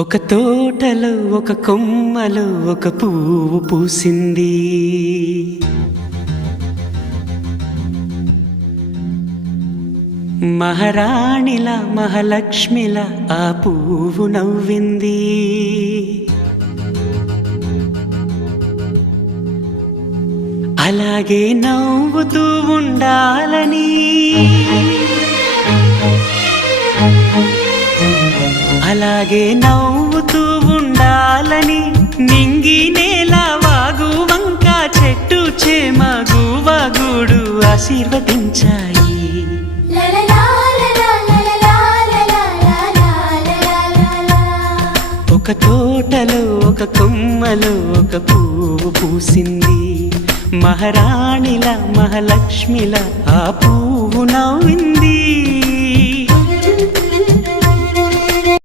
ఒక తోటలో ఒక కొమ్మలో ఒక పువ్వు పూసింది. మహారాణిలా మహాలక్ష్మిలా ఆ పువ్వు నవ్వింది. అలాగే నవ్వుతూ ఉండాలని, అలాగే నవ్వుతూ ఉండాలని నింగి నేల వాగు వంక చెట్టు చేమ గువగూడు ఆశీర్వదించాయి. ఒక తోటలో ఒక కొమ్మలో ఒక పువ్వు పూసింది. మహారాణిలా మహాలక్ష్మిలా ఆ పువ్వు నవ్వింది.